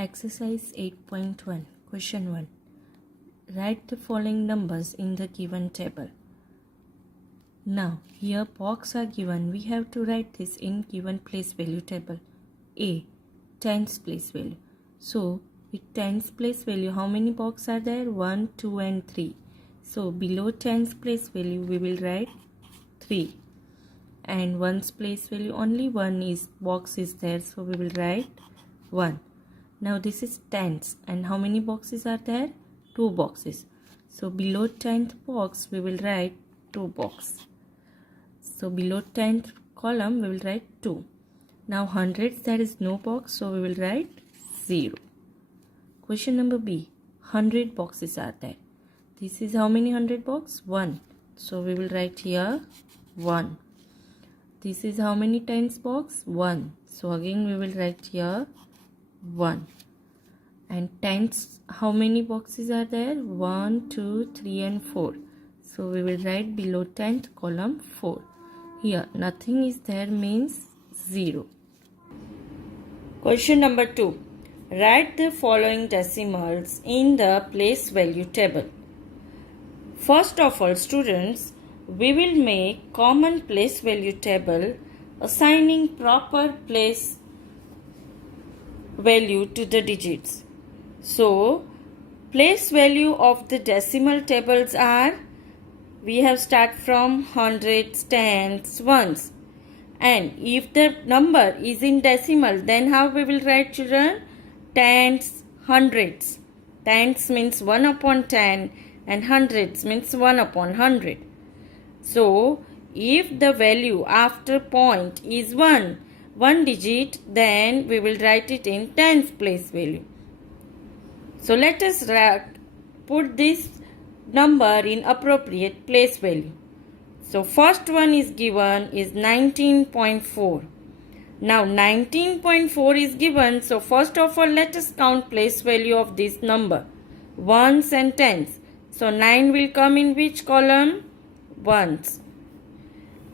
Exercise 8.1 Question 1. Write the following numbers in the given table. Now, here box are given. We have to write this in given place value table. A. Tens place value. So, with tens place value, how many box are there? 1, 2 and 3. So, below tens place value, we will write 3. And ones place value, only one box is there. So, we will write 1. Now this is tens, and how many boxes are there? 2 boxes. So below 10th box we will write 2 box. So below 10th column we will write 2. Now hundreds, there is no box, so we will write 0. Question number B. 100 boxes are there. This is how many 100 box? 1. So we will write here 1. This is how many tens box? 1. So again we will write here 1. And tens, how many boxes are there? 1, 2, 3 and 4. So we will write below 10th column 4. Here nothing is there means 0. Question number 2. Write the following decimals in the place value table. First of all, students, we will make common place value table assigning proper place value to the digits. So, place value of the decimal tables are, we have start from hundreds, tens, ones. And if the number is in decimal, then how we will write, children? Tens, hundreds. Tens means 1 upon 10 and hundreds means 1 upon 100. So, if the value after point is 1 digit, then we will write it in tens place value. So let us put this number in appropriate place value. So first one is given is 19.4. Now 19.4 is given. So first of all, let us count place value of this number. Ones and tens. So 9 will come in which column? Ones.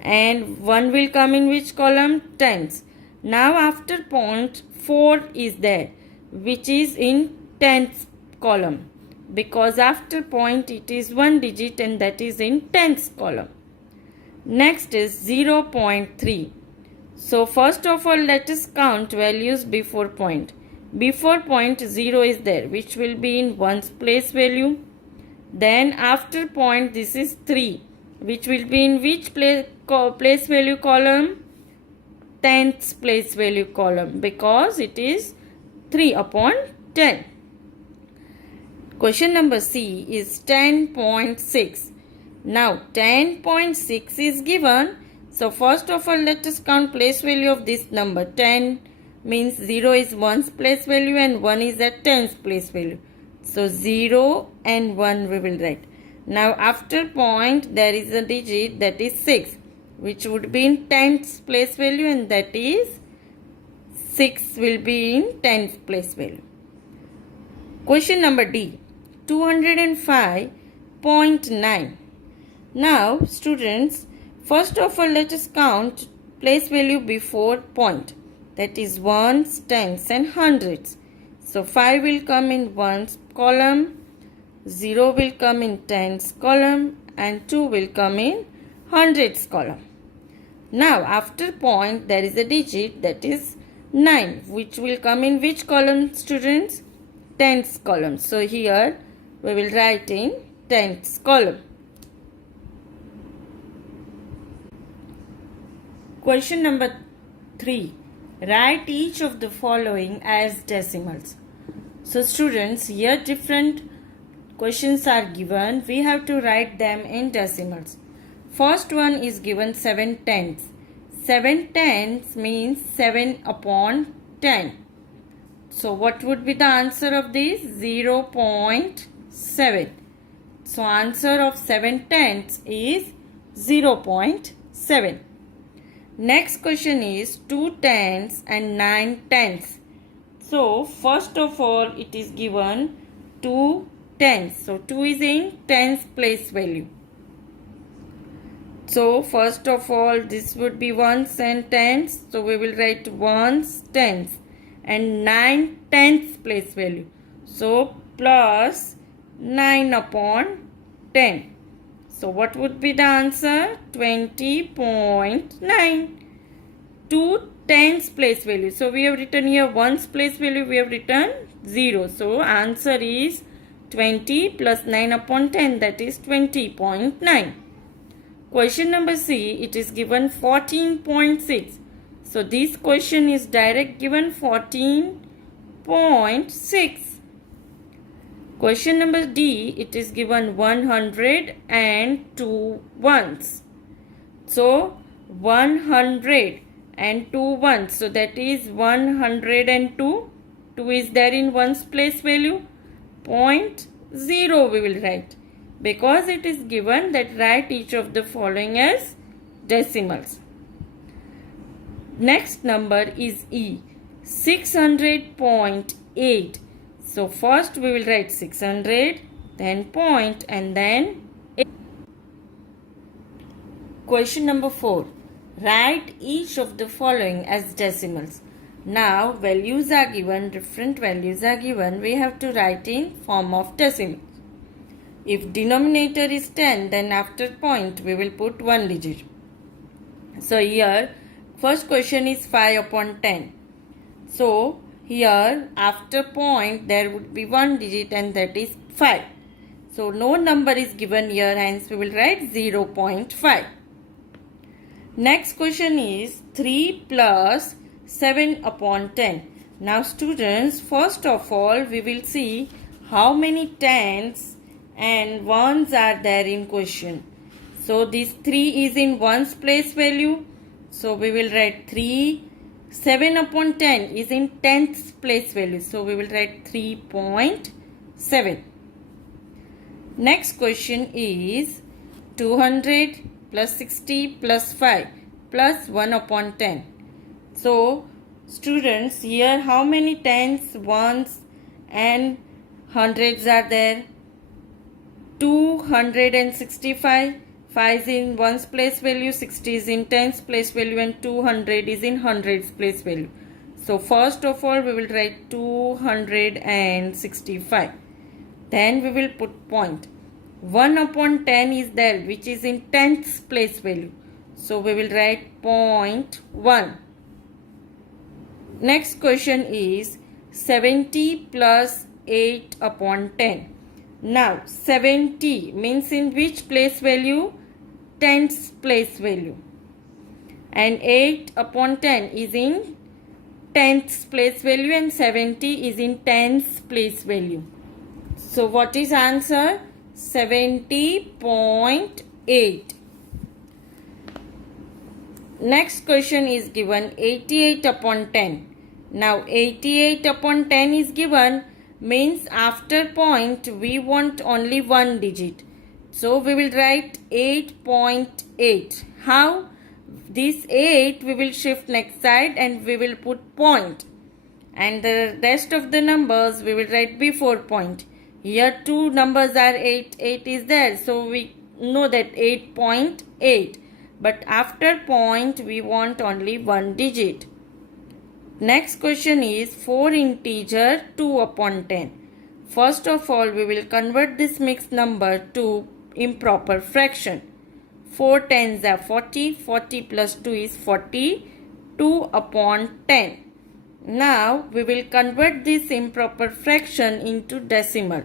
And 1 will come in which column? Tens. Now after point 4 is there, which is in tens column, because after point it is 1 digit and that is in tens column. Next is 0.3. So first of all, let us count values before point. Before point 0 is there, which will be in ones place value. Then after point this is 3, which will be in which place value column? Tens place value column, because it is 3 upon 10. Question number C is 10.6. Now 10.6 is given. So first of all, let us count place value of this number. 10 means 0 is ones place value and 1 is at tens place value. So 0 and 1 we will write. Now after point there is a digit, that is 6, which would be in tens place value, and that is 6 will be in tens place value. Question number D. 205.9. Now students, first of all let us count place value before point, that is ones, tens and hundreds. So 5 will come in ones column, 0 will come in tens column and 2 will come in hundreds column. Now after point there is a digit, that is 9, which will come in which column, students? Tens column. So here we will write in tens column. Question number 3. Write each of the following as decimals. So students, here different questions are given. We have to write them in decimals. First one is given 7 tenths. 7 tenths means 7 upon 10. So what would be the answer of this? 0.7. So answer of 7 tenths is 0.7. Next question is 2 tenths and 9 tenths. So first of all it is given 2 tenths. So 2 is in tens place value. So first of all this would be ones and tens. So we will write ones, tens. and 9 tenths place value. So plus 9 upon 10. So what would be the answer? 20.9. 2 tens place value. So we have written here ones place value, we have written 0. So answer is 20 plus 9 upon 10, that is 20.9. Question number C, it is given 14.6. So this question is direct given 14.6. Question number D, it is given 102 ones. So 100 and 2 ones. So that is 102. 2 is there in ones place value. 0.0 we will write. Because it is given that write each of the following as decimals. Next number is E. 600.8. So first we will write 600, then point, and then 8. Question number 4. Write each of the following as decimals. Now values are given, different values are given. We have to write in form of decimals. If denominator is 10, then after point we will put 1 digit. So here first question is 5 upon 10. So here after point there would be 1 digit, and that is 5. So no number is given here, hence we will write 0.5. Next question is 3 plus 7 upon 10. Now students, first of all we will see how many tens and ones are there in question. So this 3 is in ones place value. So we will write 3. 7 upon 10 is in tenths place value. So we will write 3.7. Next question is 200 plus 60 plus 5 plus 1 upon 10. So students, here how many tens, ones and hundreds are there? 265. 5 is in ones place value, 60 is in tens place value, and 200 is in hundreds place value. So first of all we will write 265. Then we will put point. 1 upon 10 is there, which is in tenths place value. So we will write 0.1. Next question is 70 plus 8 upon 10. Now 70 means in which place value? Tenths place value. And 8 upon 10 is in tenths place value, and 70 is in tenths place value. So what is answer? 70.8. Next question is given 88 upon 10. Now 88 upon 10 is given, means after point we want only 1 digit. So we will write 8.8. How? This 8 we will shift next side and we will put point. And the rest of the numbers we will write before point. Here two numbers are 8. 8 is there. So we know that 8.8. But after point we want only 1 digit. Next question is 4 integer 2 upon 10. First of all we will convert this mixed number to improper fraction. 4 tens are 40. 40 plus 2 is 40. 2 upon 10. Now we will convert this improper fraction into decimal.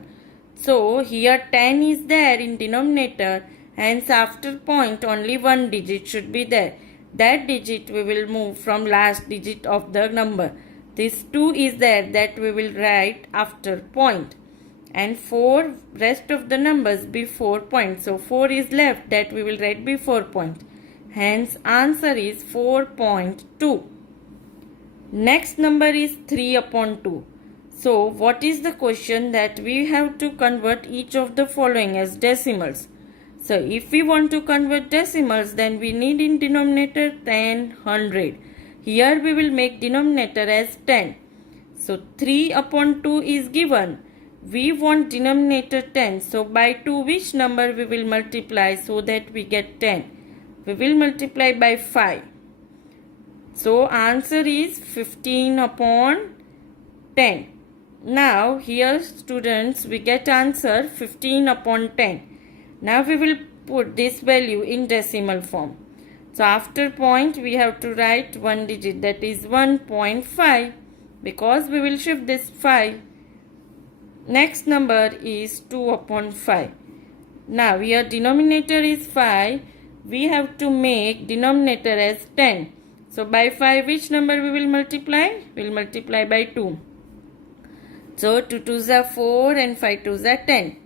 So here 10 is there in denominator, hence after point only 1 digit should be there. That digit we will move from last digit of the number. This 2 is there, that we will write after point. And 4 rest of the numbers before point. So 4 is left, that we will write before point. Hence answer is 4.2. Next number is 3 upon 2. So what is the question? That we have to convert each of the following as decimals. So if we want to convert decimals, then we need in denominator 10, 100. Here we will make denominator as 10. So 3 upon 2 is given. We want denominator 10. So by 2 which number we will multiply so that we get 10? We will multiply by 5. So answer is 15 upon 10. Now here students we get answer 15 upon 10. Now we will put this value in decimal form. So after point we have to write one digit, that is 1.5, because we will shift this 5. Next number is 2 upon 5. Now here denominator is 5. We have to make denominator as 10. So by 5 which number we will multiply? We will multiply by 2. So 2 2s are 4 and 5 2s are 10.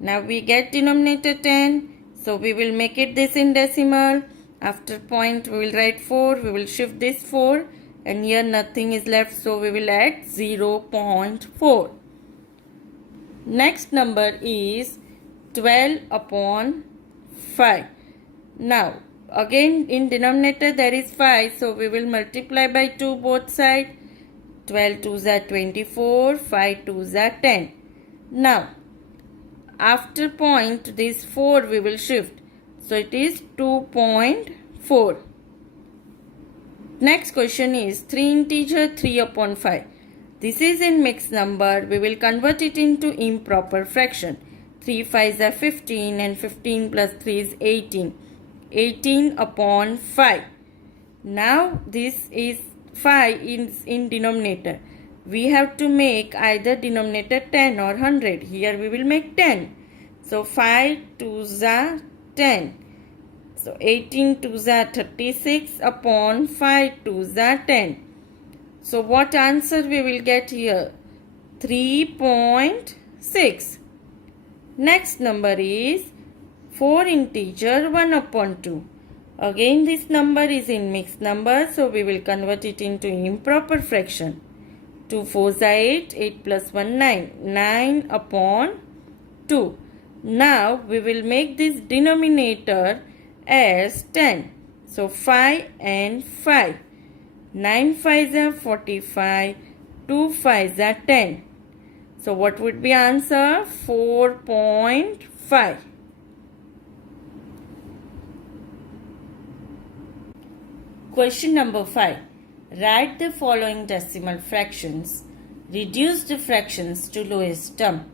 Now we get denominator 10. So we will make it this in decimal. After point we will write 4. We will shift this 4. And here nothing is left. So we will add 0.4. Next number is 12 upon 5. Now again in denominator there is 5. So we will multiply by 2 both sides. 12 2s are 24, 5 2s are 10. Now, after point this 4 we will shift. So it is 2.4. Next question is 3 integer 3 upon 5. This is in mixed number. We will convert it into improper fraction. 3 5s are 15 and 15 plus 3 is 18. 18 upon 5. Now this is 5 in denominator. We have to make either denominator 10 or 100. Here we will make 10. So 5 2s are 10. So 18 2s are 36 upon 5 2s are 10. So what answer we will get here? 3.6. Next number is 4 integer 1 upon 2. Again this number is in mixed number, so we will convert it into improper fraction. 2 4s are 8, 8 plus 1 9, 9 upon 2. Now we will make this denominator as 10. So 5 and 5. 9 5s are 45, 2 5s are 10. So what would be answer? 4.5. Question number 5. Write the following decimal fractions. Reduce the fractions to lowest term.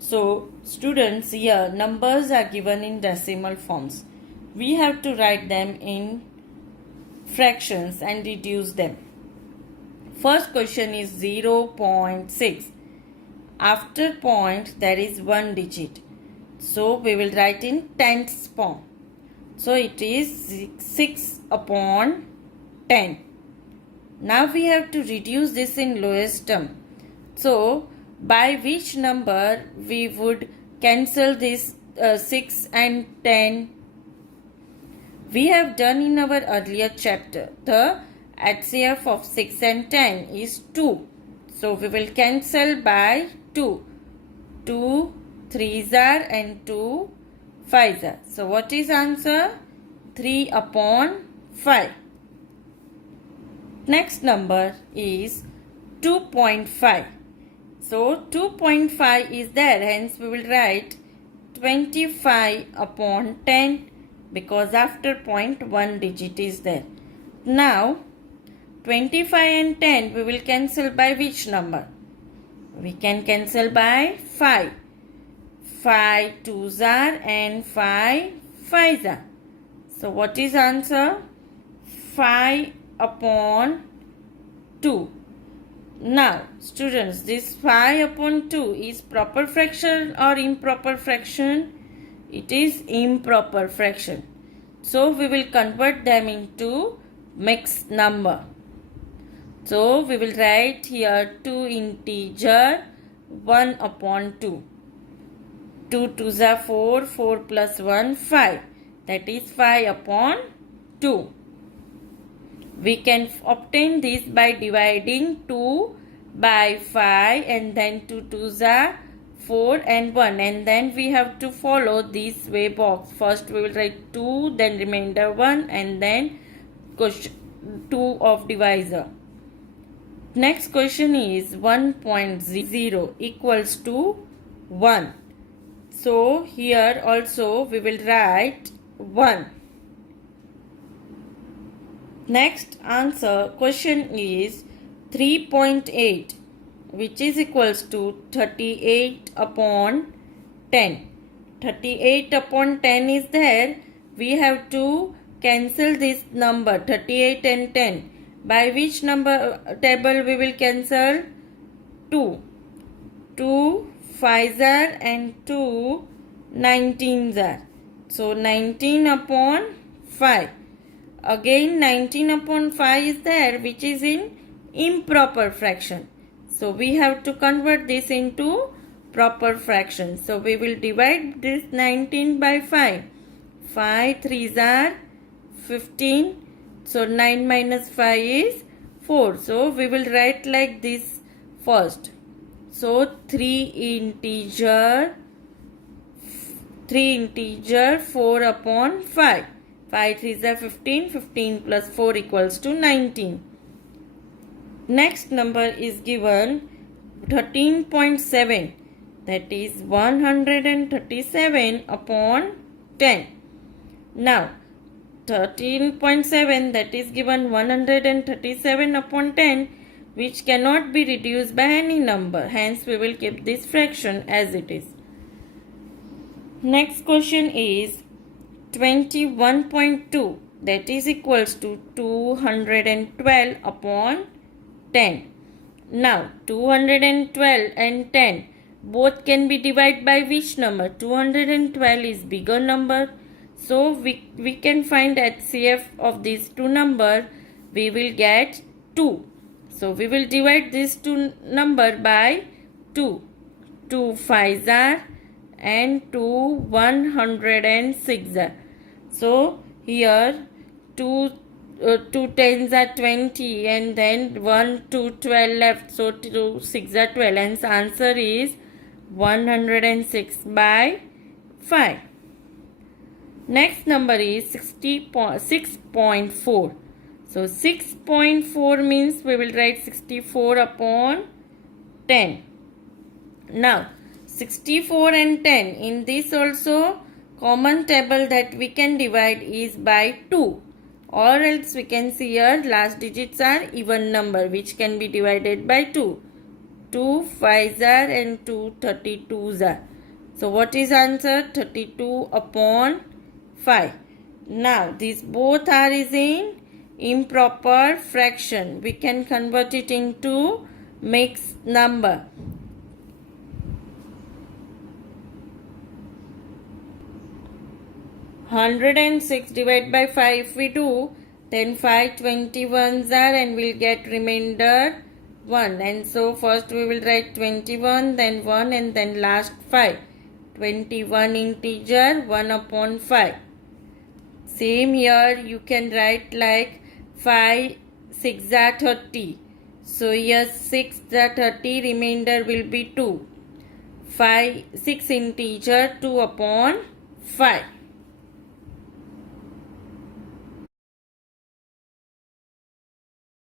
So students, here numbers are given in decimal forms. We have to write them in fractions and reduce them. First question is 0.6. After point there is one digit. So we will write in tens form. So it is 6 upon 10. Now we have to reduce this in lowest term. So by which number we would cancel this 6 and 10? We have done in our earlier chapter. The HCF of 6 and 10 is 2. So we will cancel by 2. 2 3s are and 2 5s are. So what is answer? 3 upon 5. Next number is 2.5. So 2.5 is there, hence we will write 25 upon 10, because after point one digit is there. Now 25 and 10 we will cancel by which number? We can cancel by 5. 5 2s are and 5 5s are. So what is answer? 5 upon 2. Now students, this 5 upon 2 is proper fraction or improper fraction? It is improper fraction. So we will convert them into mixed number. So we will write here 2 integer 1 upon 2. 2 2s are 4, 4 plus 1 5. That is 5 upon 2. We can obtain this by dividing 2 by 5 and then 2 2s are 4 and 1, and then we have to follow this way box. First we will write 2, then remainder 1, and then question 2 of divisor. Next question is 1.0 equals to 1. So here also we will write 1. Next answer question is 3.8. which is equals to 38 upon 10. 38 upon 10 is there. We have to cancel this number 38 and 10. By which number table we will cancel? 2. 2 5s are and 2 19s are. So 19 upon 5. Again 19 upon 5 is there, which is in improper fraction. So we have to convert this into proper fraction. So we will divide this 19 by 5. 5 3s are 15. So 9 minus 5 is 4. So we will write like this first. So 3 integer 4 upon 5. 5 3s are 15. 15 plus 4 equals to 19. Next number is given 13.7. That is 137 upon 10. Now 13.7, that is given 137 upon 10, which cannot be reduced by any number. Hence we will keep this fraction as it is. Next question is 21.2, that is equals to 212 upon 10. Now 212 and 10 both can be divided by which number? 212 is bigger number. So we can find HCF of these two numbers. We will get 2. So we will divide these two number by 2. 2 5s are and 2 106 are. So here 2 tens are 20 and then 1 2 12 left. So 2 6 are 12, and the answer is 106 by 5. Next number is 6.4. So 6.4 means we will write 64 upon 10. Now 64 and 10, in this also common table that we can divide is by 2, or else we can see here last digits are even number which can be divided by 2. 2 5s are and 2 32s are. So what is answer? 32 upon 5. Now these both are is in improper fraction. We can convert it into mixed number. Hundred and 6 divided by 5 if we do, then 5 21s are and we'll get remainder 1. And so first we will write 21, then 1, and then last 5. 21 integer 1 upon 5. Same here you can write like 5 6 are 30. So here 6 are 30, remainder will be 2. 6 integer 2 upon 5.